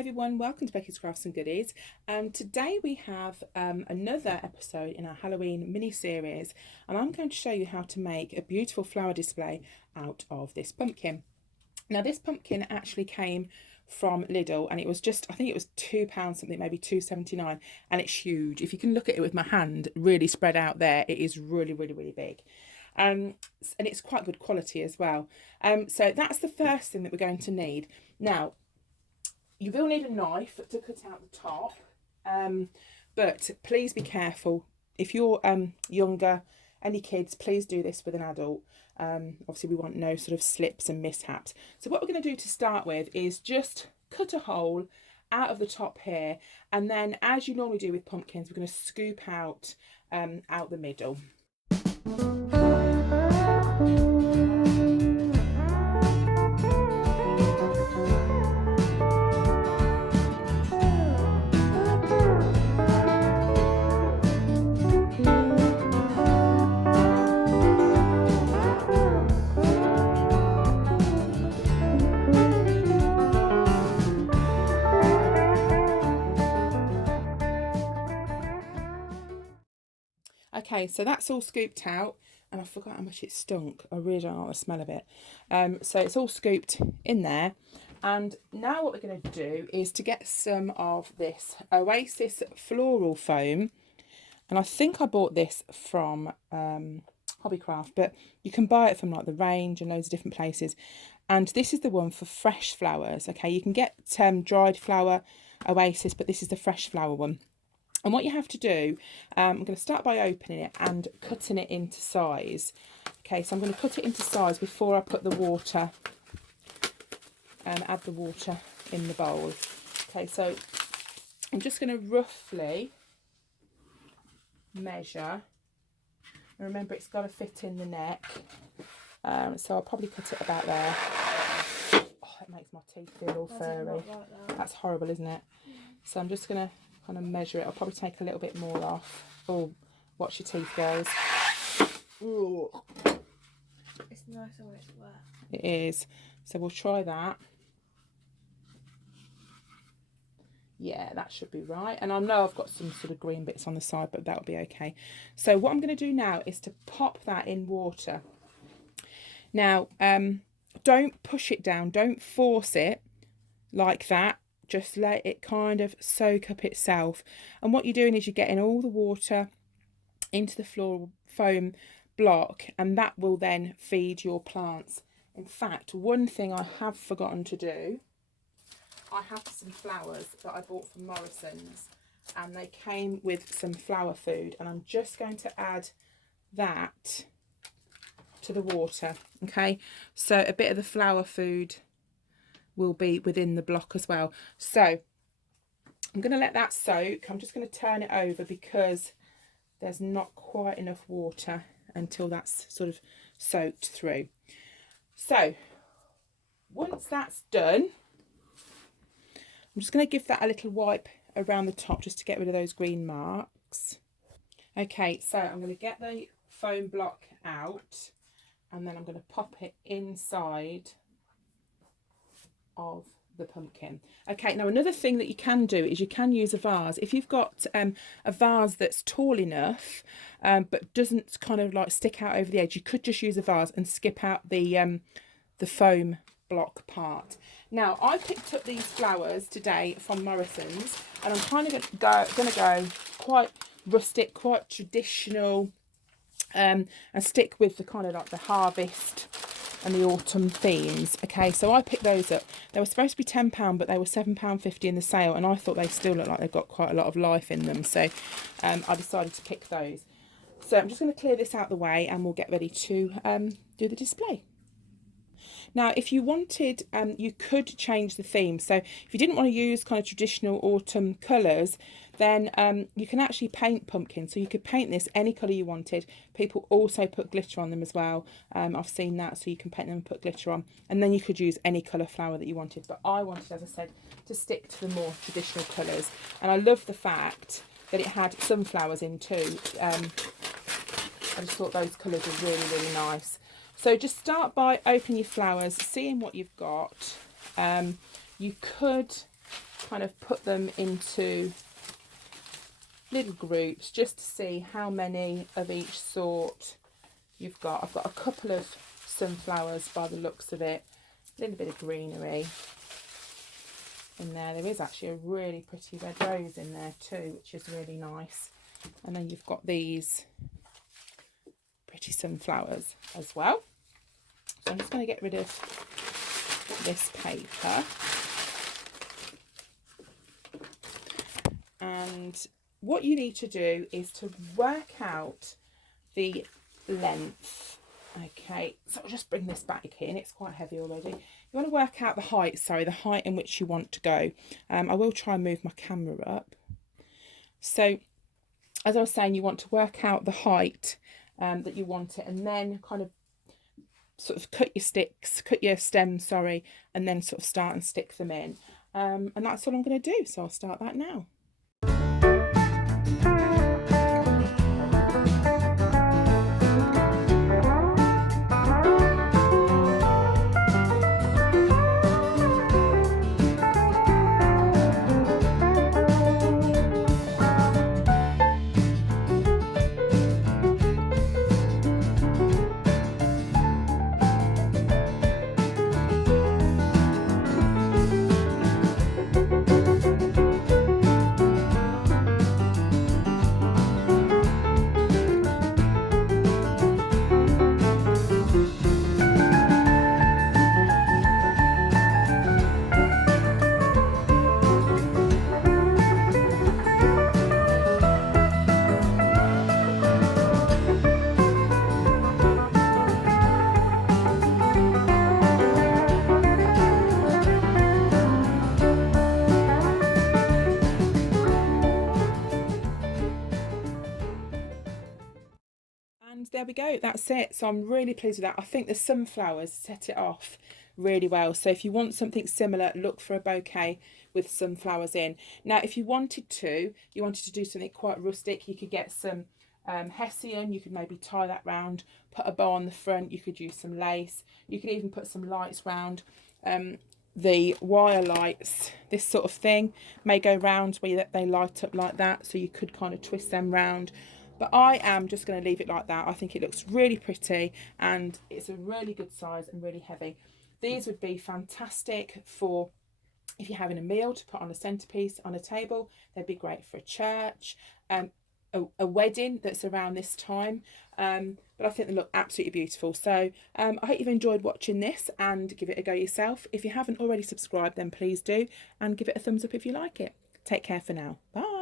everyone, welcome to Becky's Crafts and Goodies. Today we have another episode in our Halloween mini series, and I'm going to show you how to make a beautiful flower display out of this pumpkin. Now this pumpkin actually came from Lidl, and it was just, I think it was £2 something, maybe £2.79, and it's huge. If you can look at it with my hand really spread out there, it is really big. And it's quite good quality as well. So that's the first thing that we're going to need. Now you will need a knife to cut out the top, but please be careful. If you're younger, any kids, please do this with an adult. Obviously we want no sort of slips and mishaps. So what we're going to do to start with is just cut a hole out of the top here, and then as you normally do with pumpkins, we're going to scoop out the middle. Okay, so that's all scooped out, and I forgot how much it stunk. I really don't like the smell of it. So it's all scooped in there. And now what we're going to do is to get some of this Oasis floral foam. And I think I bought this from Hobbycraft, but you can buy it from like the Range and loads of different places. And this is the one for fresh flowers. Okay, you can get dried flower Oasis, but this is the fresh flower one. And what you have to do, I'm going to start by opening it and cutting it into size. Okay, so I'm going to cut it into size before I put the water and add the water in the bowl. Okay, so I'm just going to roughly measure. And remember, it's got to fit in the neck. So I'll probably cut it about there. Oh, it makes my teeth feel all furry. Like that. That's horrible, isn't it? So I'm just going to kind of measure it. I'll probably take a little bit more off. Oh, watch your teeth, guys. Ooh. It's nice when it's wet. It is. So we'll try that. Yeah, that should be right. And I know I've got some sort of green bits on the side, but that'll be okay. So what I'm going to do now is to pop that in water. Now, don't push it down. Don't force it like that. Just let it kind of soak up itself. And what you're doing is you're getting all the water into the floral foam block, and that will then feed your plants. In fact, one thing I have forgotten to do, I have some flowers that I bought from Morrison's, and they came with some flower food, and I'm just going to add that to the water. Okay, so a bit of the flower food will be within the block as well. So I'm going to let that soak. I'm just going to turn it over because there's not quite enough water until that's sort of soaked through. So once that's done, I'm just going to give that a little wipe around the top just to get rid of those green marks. Okay, so I'm going to get the foam block out, and then I'm going to pop it inside of the pumpkin. Okay, now another thing that you can do is you can use a vase. If you've got a vase that's tall enough but doesn't kind of like stick out over the edge, you could just use a vase and skip out the foam block part. Now I picked up these flowers today from Morrison's, and I'm kind of going to go quite rustic, quite traditional, and stick with the kind of like the harvest and the autumn themes. Okay, so I picked those up. They were supposed to be £10, but they were £7.50 in the sale, and I thought they still look like they've got quite a lot of life in them, so I decided to pick those. So I'm just going to clear this out the way, and we'll get ready to do the display. Now, if you wanted, you could change the theme. So if you didn't want to use kind of traditional autumn colours, then you can actually paint pumpkins. So you could paint this any colour you wanted. People also put glitter on them as well. I've seen that, so you can paint them and put glitter on. And then you could use any colour flower that you wanted. But I wanted, as I said, to stick to the more traditional colours. And I love the fact that it had sunflowers in too. I just thought those colours were really nice. So just start by opening your flowers, seeing what you've got. You could kind of put them into little groups just to see how many of each sort you've got. I've got a couple of sunflowers by the looks of it, a little bit of greenery in there. There is actually a really pretty red rose in there too, which is really nice. And then you've got these pretty sunflowers as well. So I'm just going to get rid of this paper. And what you need to do is to work out the length. Okay, so I'll just bring this back in. It's quite heavy already. You want to work out the height, the height in which you want to go. I will try and move my camera up. So, as I was saying, you want to work out the height that you want it, and then kind of sort of cut your stems, and then sort of start and stick them in. And that's all I'm going to do. So I'll start that now. And there we go, that's it. So I'm really pleased with that. I think the sunflowers set it off really well. So if you want something similar, look for a bouquet with sunflowers in. Now, if you wanted to do something quite rustic, you could get some hessian. You could maybe tie that round, put a bow on the front. You could use some lace. You could even put some lights round. The wire lights, this sort of thing, may go round where they light up like that. So you could kind of twist them round. But I am just going to leave it like that. I think it looks really pretty and it's a really good size and really heavy. These would be fantastic for if you're having a meal to put on a centerpiece on a table. They'd be great for a church, a wedding that's around this time. But I think they look absolutely beautiful. So I hope you've enjoyed watching this and give it a go yourself. If you haven't already subscribed, then please do, and give it a thumbs up if you like it. Take care for now. Bye.